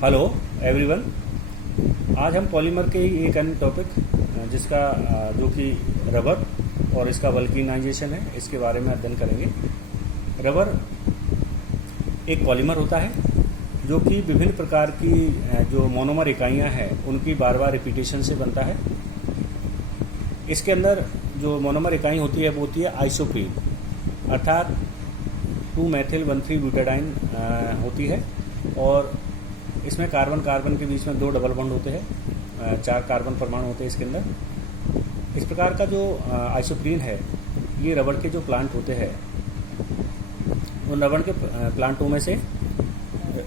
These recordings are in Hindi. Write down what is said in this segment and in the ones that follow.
Hello everyone. आज हम पॉलीमर के ही एक अन्य टॉपिक जिसका जो कि रबर और इसका वल्कनाइजेशन है, इसके बारे में अध्ययन करेंगे। रबर एक पॉलीमर होता है जो कि विभिन्न प्रकार की जो मोनोमर इकाइयां हैं उनकी बार बार रिपीटेशन से बनता है। इसके अंदर जो मोनोमर इकाई होती है वो होती है आइसोप्रीन, अर्थात 2-मेथिल-1,3-ब्यूटाडाइन होती है। और इसमें कार्बन कार्बन के बीच में 2 डबल बॉन्ड होते हैं, 4 कार्बन परमाणु होते हैं इसके अंदर। इस प्रकार का जो आइसोप्रीन है ये रबड़ के जो प्लांट होते हैं उन रबड़ के प्लांटों में से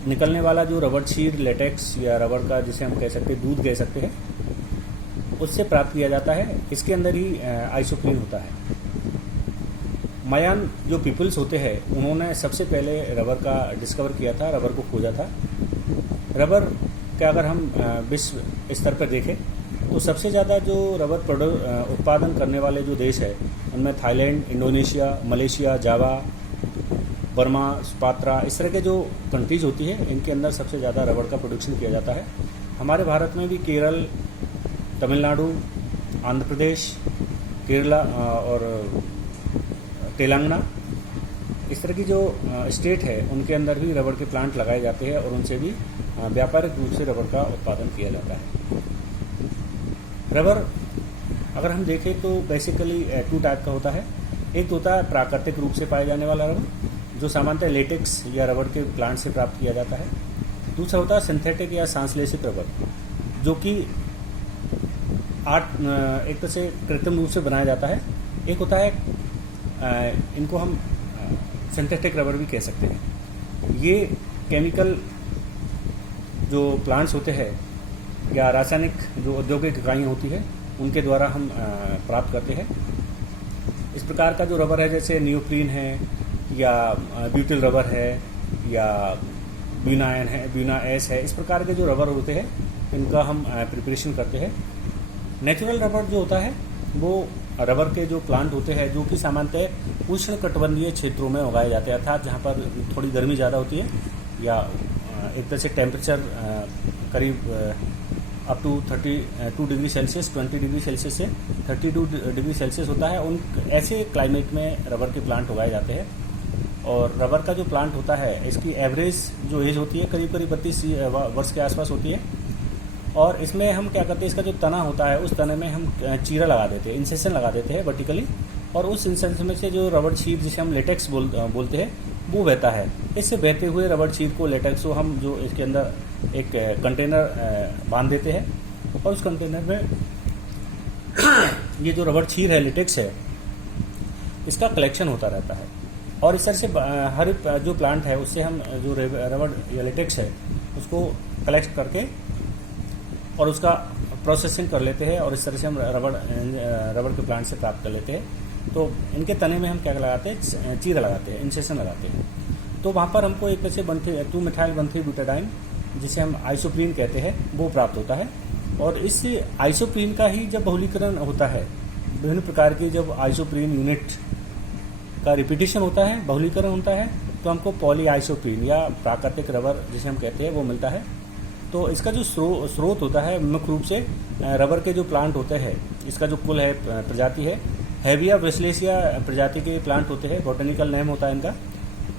निकलने वाला जो रबड़ क्षीर, लेटेक्स या रबड़ का जिसे हम कह सकते हैं दूध कह सकते हैं, उससे प्राप्त किया जाता है। इसके अंदर ही आइसोप्रीन होता है। मायान जो पीपल्स होते हैं उन्होंने सबसे पहले रबर का डिस्कवर किया था, रबर को खोजा था। रबर का अगर हम विश्व स्तर पर देखें तो सबसे ज़्यादा जो रबर उत्पादन करने वाले जो देश है उनमें थाईलैंड, इंडोनेशिया, मलेशिया, जावा, बर्मा, सुमात्रा, इस तरह के जो कंट्रीज होती है इनके अंदर सबसे ज़्यादा रबर का प्रोडक्शन किया जाता है। हमारे भारत में भी केरल, तमिलनाडु, आंध्र प्रदेश, केरला और तेलंगाना, इस तरह की जो स्टेट है उनके अंदर भी रबर के प्लांट लगाए जाते हैं और उनसे भी व्यापारिक रूप से रबर का उत्पादन किया जाता है। रबर अगर हम देखें तो बेसिकली 2 टाइप का होता है। एक तो होता है प्राकृतिक रूप से पाए जाने वाला रबर जो सामान्यतः लेटेक्स या रबर के प्लांट से प्राप्त किया जाता है। दूसरा होता है सिंथेटिक या सांश्लेषित रबर जो कि एक तरह से कृत्रिम रूप से बनाया जाता है। एक होता है इनको हम सिंथेटिक रबर भी कह सकते हैं। ये केमिकल जो प्लांट्स होते हैं या रासायनिक जो औद्योगिक इकाइयाँ होती है उनके द्वारा हम प्राप्त करते हैं। इस प्रकार का जो रबर है जैसे नियोप्रीन है या ब्यूटिल रबर है या ब्यूनायन है, ब्यूना एस है, इस प्रकार के जो रबर होते हैं इनका हम प्रिपरेशन करते हैं। नेचुरल रबर जो होता है वो रबर के जो प्लांट होते हैं जो कि सामान्यतः उष्ण कटिबंधीय क्षेत्रों में उगाए जाते हैं, अर्थात जहाँ पर थोड़ी गर्मी ज़्यादा होती है या एक तरह से टेम्परेचर करीब up to 32 degree Celsius, 20 degree Celsius से 32 डिग्री सेल्सियस होता है। उन ऐसे क्लाइमेट में रबर के प्लांट उगाए जाते हैं। और रबर का जो प्लांट होता है इसकी एवरेज जो एज होती है करीब 32 वर्ष के आसपास होती है। और इसमें हम क्या करते हैं, इसका जो तना होता है उस तने में हम चीरा लगा देते हैं, इंसेशन लगा देते हैं वर्टिकली, और उस इंसेशन में से जो रबर क्षीर जिसे हम लेटेक्स बोलते हैं वो बहता है। इससे बहते हुए रबर क्षीर को, लेटेक्स को हम जो इसके अंदर एक कंटेनर बांध देते हैं और उस कंटेनर में ये जो रबर क्षीर है, लेटेक्स है, इसका कलेक्शन होता रहता है। और इस तरह से हर जो प्लांट है उससे हम जो रबर या लेटेक्स है उसको कलेक्ट करके और उसका प्रोसेसिंग कर लेते हैं और इस तरह से हम रबर के प्लांट से प्राप्त कर लेते हैं। तो इनके तने में हम क्या लगाते हैं, चीरा लगाते हैं, इंसेशन लगाते हैं। तो वहाँ पर हमको एक तरह से 2-मेथिल-1,3-ब्यूटाडाइन जिसे हम आइसोप्रीन कहते हैं वो प्राप्त होता है। और इस आइसोप्रीन का ही जब बहुलीकरण होता है, विभिन्न प्रकार की जब आइसोप्रीन यूनिट का रिपीटेशन होता है, बहुलीकरण होता है, तो हमको पॉली आइसोप्रीन या प्राकृतिक रबर जिसे हम कहते हैं वो मिलता है। तो इसका जो स्रोत होता है मुख्य रूप से रबर के जो प्लांट होते हैं, इसका जो कुल है, प्रजाति है, हेविया ब्रेसलेसिया प्रजाति के प्लांट होते हैं, बॉटनिकल नेम होता है इनका।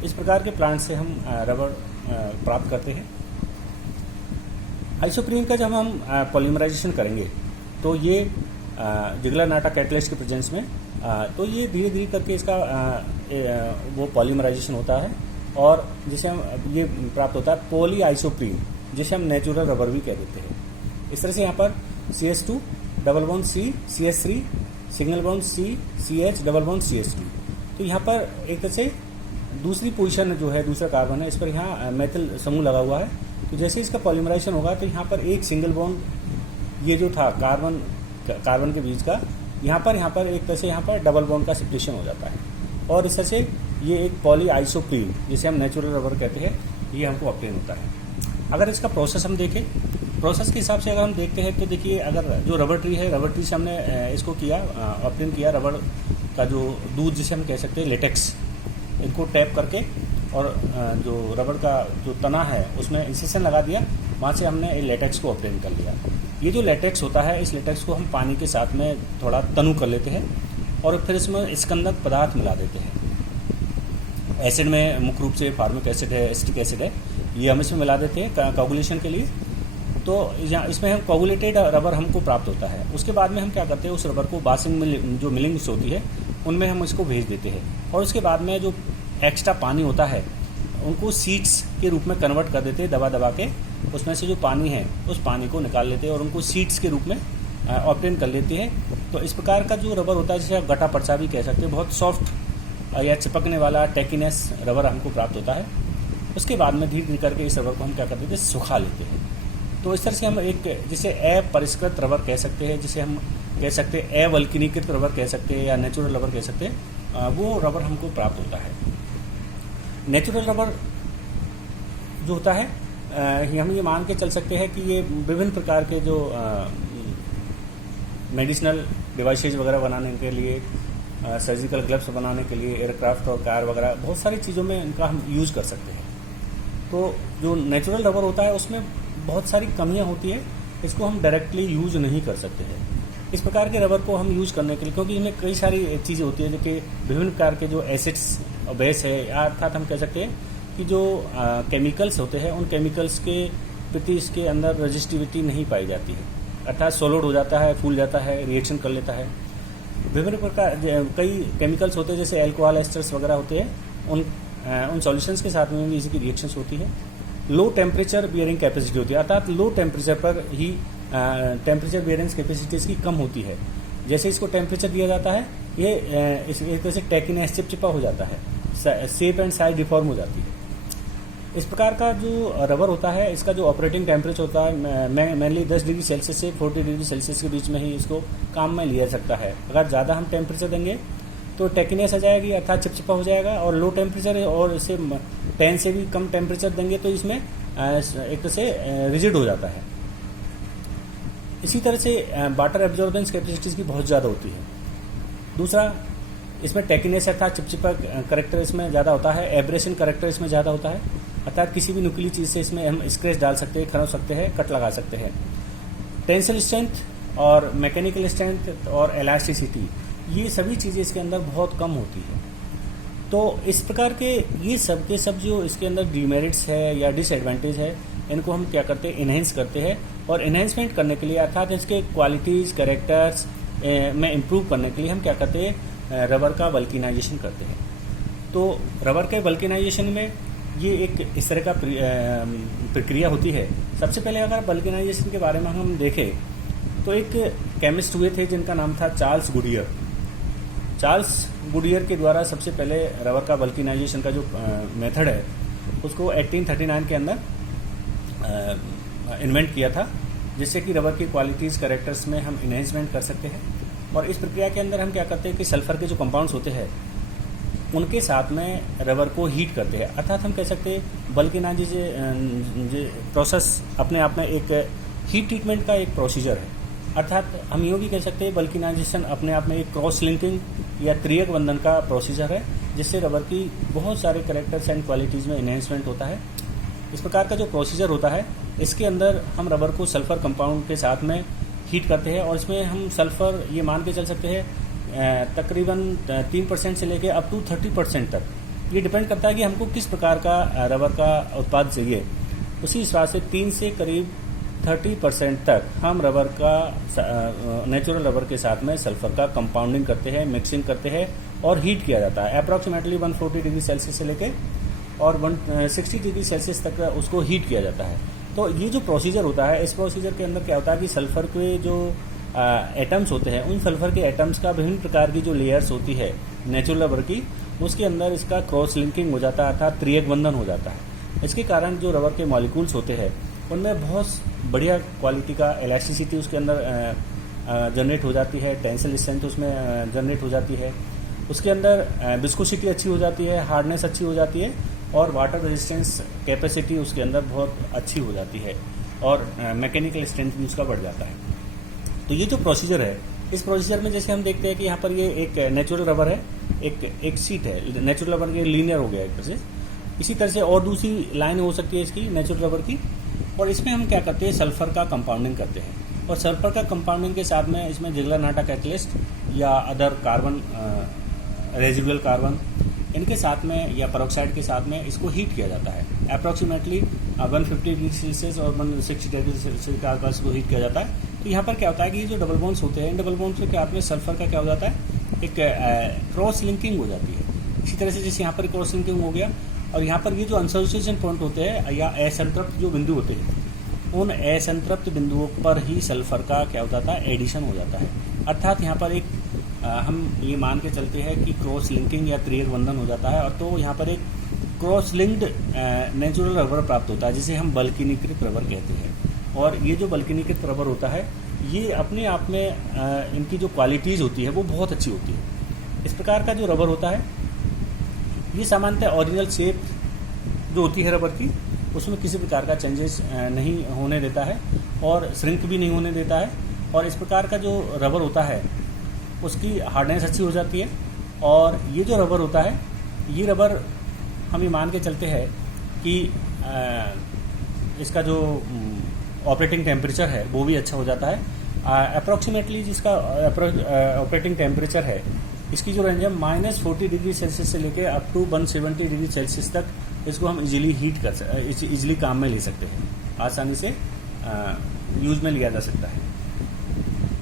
इस प्रकार के प्लांट से हम रबर प्राप्त करते हैं। आइसोप्रीन का जब हम पॉलीमराइजेशन करेंगे तो ये जिगलर-नाटा कैटलिस्ट के प्रेजेंस में तो ये धीरे धीरे करके इसका वो पॉलीमराइजेशन होता है और जिसे हम ये प्राप्त होता है पॉली आइसोप्रीन, जिसे हम नेचुरल रबर भी कह देते हैं। इस तरह से यहाँ पर CH2 double bond C, CH3 single bond C, CH double bond CH2। तो यहाँ पर एक तरह से दूसरी पोजीशन जो है, दूसरा कार्बन है, इस पर यहाँ मेथिल समूह लगा हुआ है। तो जैसे इसका पॉलीमराइजेशन होगा तो यहाँ पर एक सिंगल बॉन्ड ये जो था कार्बन के बीच का, यहाँ पर एक तरह से यहाँ पर डबल बॉन्ड का सेपरेशन हो जाता है और इस तरह से ये एक पॉली आइसोप्रीन जिसे हम नेचुरल रबर कहते हैं ये हमको ऑब्टेन होता है। अगर इसका प्रोसेस हम देखें, प्रोसेस के हिसाब से अगर हम देखते हैं तो देखिए, अगर जो रबर ट्री है, रबर ट्री से हमने इसको किया, ऑब्टेन किया रबर का जो दूध जिसे हम कह सकते हैं लेटेक्स, इनको टैप करके और जो रबर का जो तना है उसमें इंसेशन लगा दिया, वहाँ से हमने लेटेक्स को ऑब्टेन कर लिया। ये जो लेटेक्स होता है, इस लेटेक्स को हम पानी के साथ में थोड़ा तनु कर लेते हैं और फिर इसमें स्कंदक पदार्थ मिला देते हैं। एसिड में मुख्य रूप से फार्मिक एसिड है, एसिटिक एसिड है, ये हम इसमें मिला देते हैं कोगुलेशन के लिए। तो यहाँ इसमें हम कोगुलेटेड रबर हमको प्राप्त होता है। उसके बाद में हम क्या करते हैं, उस रबर को बासिंग मिल जो मिलिंग्स होती है उनमें हम इसको भेज देते हैं और उसके बाद में जो एक्स्ट्रा पानी होता है उनको सीड्स के रूप में कन्वर्ट कर देते हैं, दबा दबा के उसमें से जो पानी है उस पानी को निकाल लेते हैं और उनको सीड्स के रूप में ऑब्टेन कर लेते हैं। तो इस प्रकार का जो रबर होता है, जिसे आप गटा पर्चा भी कह सकते हैं, बहुत सॉफ्ट या चिपकने वाला टेकिनेस रबर हमको प्राप्त होता है। उसके बाद में धीरे धीरे करके इस रबर को हम क्या करते हैं, सुखा लेते हैं। तो इस तरह से हम एक जिसे अपरिष्कृत रबर कह सकते हैं, जिसे हम कह सकते हैं अवल्कनीकृत रबर कह सकते हैं या नेचुरल रबर कह सकते हैं, वो रबर हमको प्राप्त होता है। नेचुरल रबर जो होता है, हम ये मान के चल सकते हैं कि ये विभिन्न प्रकार के जो मेडिसिनल डिवाइसेज वगैरह बनाने के लिए, सर्जिकल ग्लव्स बनाने के लिए, एयरक्राफ्ट और कार वगैरह बहुत सारी चीज़ों में इनका हम यूज़ कर सकते हैं। तो जो नेचुरल रबर होता है उसमें बहुत सारी कमियां होती है, इसको हम डायरेक्टली यूज नहीं कर सकते हैं। इस प्रकार के रबर को हम यूज करने के लिए, क्योंकि इनमें कई सारी चीज़ें होती है जो कि विभिन्न प्रकार के जो एसिड्स और बेस है, अर्थात हम कह सकते हैं कि जो केमिकल्स होते हैं उन केमिकल्स के प्रति इसके अंदर रजिस्टिविटी नहीं पाई जाती है, अर्थात सोलिड हो जाता है, फूल जाता है, रिएक्शन कर लेता है। विभिन्न प्रकार कई केमिकल्स होते हैं जैसे अल्कोहल एस्टर्स वगैरह होते हैं, उन सॉल्यूशंस के साथ में भी इसकी रिएक्शंस होती है। लो टेम्परेचर बियरिंग कैपेसिटी होती है, अर्थात लो टेम्परेचर पर ही टेम्परेचर बियरिंग कैपेसिटी इसकी कम होती है। जैसे इसको टेम्परेचर दिया जाता है, ये एक तरह से टेकिनेस चिपचिपा हो जाता है, शेप एंड साइज डिफॉर्म हो जाती है। इस प्रकार का जो रबर होता है, इसका जो ऑपरेटिंग टेम्परेचर होता है मेनली 10 डिग्री सेल्सियस से 40 डिग्री सेल्सियस के बीच में ही इसको काम में लिया सकता है। अगर ज़्यादा हम टेम्परेचर देंगे तो टेकिनेस आ जाएगी, अर्थात चिपचिपा हो जाएगा, और लो टेम्परेचर और इसे 10 से भी कम टेम्परेचर देंगे तो इसमें एक तरह से रिजिड हो जाता है। इसी तरह से वाटर एब्जॉर्बेंस कैपेसिटीज की बहुत ज़्यादा होती है। दूसरा, इसमें टेकिनेस अर्थात चिपचिपा करेक्टर इसमें ज़्यादा होता है, एब्रेशन करेक्टर इसमें ज़्यादा होता है, अर्थात किसी भी नुकीली चीज़ से इसमें हम स्क्रैच डाल सकते हैं, खरोच सकते हैं, कट लगा सकते हैं। टेंसिल स्ट्रेंथ और मैकेनिकल स्ट्रेंथ और इलास्टिसिटी, ये सभी चीज़ें इसके अंदर बहुत कम होती है। तो इस प्रकार के ये सब के सब जो इसके अंदर डिमेरिट्स है या डिसएडवांटेज है, इनको हम क्या करते हैं, इन्हेंस करते हैं। और इन्हेंसमेंट करने के लिए, अर्थात इसके क्वालिटीज़ कैरेक्टर्स में इम्प्रूव करने के लिए हम क्या करते हैं, रबर का वल्किनाइजेशन करते हैं। तो रबर के वल्किनाइजेशन में ये एक इस तरह का प्रक्रिया होती है। सबसे पहले अगर वल्किनाइजेशन के बारे में हम देखें तो एक केमिस्ट हुए थे जिनका नाम था चार्ल्स गुडियर। चार्ल्स गुडियर के द्वारा सबसे पहले रबर का वल्किनाइजेशन का जो मेथड है उसको 1839 के अंदर इन्वेंट किया था, जिससे कि रबर की क्वालिटीज़ कैरेक्टर्स में हम इन्हेंसमेंट कर सकते हैं। और इस प्रक्रिया के अंदर हम क्या करते हैं कि सल्फर के जो कंपाउंड्स होते हैं उनके साथ में रबर को हीट करते हैं, अर्थात हम कह सकते हैं वल्किनाइजेशन प्रोसेस अपने आप में एक हीट ट्रीटमेंट का एक प्रोसीजर है। अर्थात हम यूँ भी कह सकते हैं वल्किनाइजेशन अपने आप में एक क्रॉस लिंकिंग या त्रियक बंधन का प्रोसीजर है, जिससे रबर की बहुत सारे कैरेक्टर्स एंड क्वालिटीज़ में इन्हेंसमेंट होता है। इस प्रकार का जो प्रोसीजर होता है, इसके अंदर हम रबर को सल्फर कंपाउंड के साथ में हीट करते हैं और इसमें हम सल्फर ये मान के चल सकते हैं तकरीबन 3% से लेकर अप टू 30% तक, ये डिपेंड करता है कि हमको किस प्रकार का रबर का उत्पाद चाहिए। उसी हिसाब से 3 से करीब 30% तक हम रबर का नेचुरल रबर के साथ में सल्फर का कंपाउंडिंग करते हैं, मिक्सिंग करते हैं और हीट किया जाता है। अप्रॉक्सीमेटली 140 डिग्री सेल्सियस से लेकर और 160 डिग्री सेल्सियस तक उसको हीट किया जाता है। तो ये जो प्रोसीजर होता है, इस प्रोसीजर के अंदर क्या होता है कि सल्फर के जो एटम्स होते हैं, उन सल्फर के एटम्स का विभिन्न प्रकार की जो लेयर्स होती है नेचुरल रबर की, उसके अंदर इसका क्रॉस लिंकिंग हो जाता है, अर्थात त्रियक बंधन हो जाता है। इसके कारण जो रबर के मॉलिक्यूल्स होते हैं उनमें बहुत बढ़िया क्वालिटी का इलास्टिसिटी उसके अंदर जनरेट हो जाती है, टेंसिल स्ट्रेंथ उसमें जनरेट हो जाती है, उसके अंदर विस्कोसिटी अच्छी हो जाती है, हार्डनेस अच्छी हो जाती है और वाटर रेजिस्टेंस कैपेसिटी उसके अंदर बहुत अच्छी हो जाती है और मैकेनिकल स्ट्रेंथ भी उसका बढ़ जाता है। तो ये जो प्रोसीजर है, इस प्रोसीजर में जैसे हम देखते हैं कि यहाँ पर ये एक नेचुरल रबर है, एक सीट है, नेचुरल रबर के लीनियर हो गया एक तरह से। इसी तरह से और दूसरी लाइन हो सकती है इसकी नेचुरल रबर की। और इसमें हम क्या करते हैं, सल्फर का कंपाउंडिंग करते हैं। और सल्फर का कंपाउंडिंग के साथ में इसमें जिगलरनाटा कैटलिस्ट या अदर कार्बन रेजिडुअल कार्बन इनके साथ में या पेरोक्साइड के साथ में इसको हीट किया जाता है। अप्रॉक्सीमेटली 150 डिग्री सेल्सियस और 160 डिग्री सेल्सियस के आसपास इसको हीट किया जाता है। तो यहाँ पर क्या होता है कि ये जो डबल बॉन्ड्स होते हैं, इन डबल बॉन्ड्स के साथ में सल्फर का क्या हो जाता है, एक क्रॉस लिंकिंग हो जाती है। इसी तरह से जैसे यहाँ पर क्रॉस लिंकिंग हो गया, और यहाँ पर ये जो अनसोसिएशन पॉइंट होते हैं या असंतृप्त जो बिंदु होते हैं, उन असंतृप्त बिंदुओं पर ही सल्फर का क्या हो जाता है, एडिशन हो जाता है। अर्थात यहाँ पर एक हम ये मान के चलते हैं कि क्रॉस लिंकिंग या त्रिएक बंधन हो जाता है, और तो यहाँ पर एक क्रॉस लिंक्ड नेचुरल रबर प्राप्त होता है, जिसे हम बल्किनीकृत रबर कहते हैं। और ये जो बल्किनीकृत रबर होता है, ये अपने आप में इनकी जो क्वालिटीज़ होती है वो बहुत अच्छी होती है। इस प्रकार का जो रबर होता है, ये सामान्यतः ओरिजिनल शेप जो होती है रबर की, उसमें किसी प्रकार का चेंजेस नहीं होने देता है और श्रिंक भी नहीं होने देता है। और इस प्रकार का जो रबर होता है उसकी हार्डनेस अच्छी हो जाती है। और ये जो रबर होता है, ये रबर हम ये मान के चलते हैं कि इसका जो ऑपरेटिंग टेम्परेचर है वो भी अच्छा हो जाता है। अप्रॉक्सीमेटली जिसका ऑपरेटिंग टेम्परेचर है, इसकी जो रेंज है -40 डिग्री सेल्सियस से लेकर अप टू 170 डिग्री सेल्सियस तक इसको हम इजीली हीट कर इजीली काम में ले सकते हैं, आसानी से यूज में लिया जा सकता है।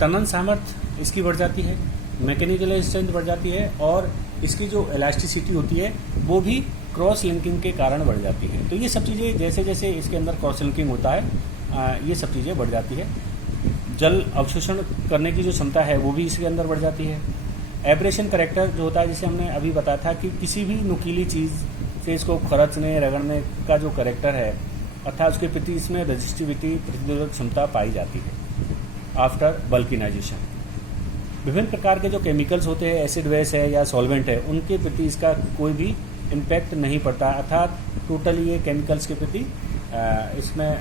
तनन सामर्थ्य इसकी बढ़ जाती है, मैकेनिकल स्ट्रेंथ बढ़ जाती है, और इसकी जो इलास्टिसिटी होती है वो भी क्रॉस लिंकिंग के कारण बढ़ जाती है। तो ये सब चीज़ें जैसे जैसे इसके अंदर क्रॉस लिंकिंग होता है, ये सब चीज़ें बढ़ जाती है। जल अवशोषण करने की जो क्षमता है वो भी इसके अंदर बढ़ जाती है। एब्रेशन करेक्टर जो होता है, जिसे हमने अभी बताया था कि किसी भी नुकीली चीज़ से इसको खरचने रगड़ने का जो करेक्टर है, अर्थात उसके प्रति इसमें रजिस्टिविटी प्रतिरोधक क्षमता पाई जाती है आफ्टर बल्किनाइजेशन। विभिन्न प्रकार के जो केमिकल्स होते हैं, एसिड बेस है या सॉल्वेंट है, उनके प्रति इसका कोई भी इम्पैक्ट नहीं पड़ता, अर्थात टोटली ये केमिकल्स के प्रति इसमें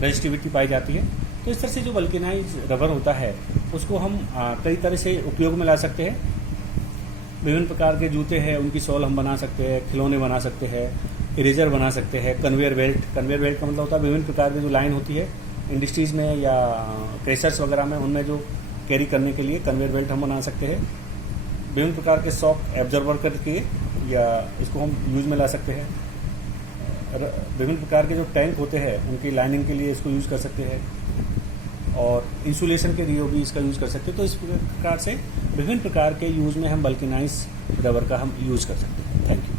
रेजिस्टिविटी पाई जाती है। तो इस तरह से जो बल्किनाइज रबर होता है उसको हम कई तरह से उपयोग में ला सकते हैं। विभिन्न प्रकार के जूते हैं, उनकी सोल हम बना सकते हैं, खिलौने बना सकते हैं, इरेजर बना सकते हैं, कन्वेयर बेल्ट का मतलब होता है विभिन्न प्रकार की जो लाइन होती है इंडस्ट्रीज़ में या क्रेशर्स वगैरह में, उनमें जो कैरी करने के लिए कन्वेयर बेल्ट हम बना सकते हैं। विभिन्न प्रकार के शॉक एब्जॉर्बर करके या इसको हम यूज में ला सकते हैं। विभिन्न प्रकार के जो टैंक होते हैं उनकी लाइनिंग के लिए इसको यूज़ कर सकते हैं, और इंसुलेशन के लिए भी इसका यूज़ कर सकते हैं। तो इस प्रकार से विभिन्न प्रकार के यूज़ में हम बल्किनाइज रबर का हम यूज़ कर सकते हैं। Thank you.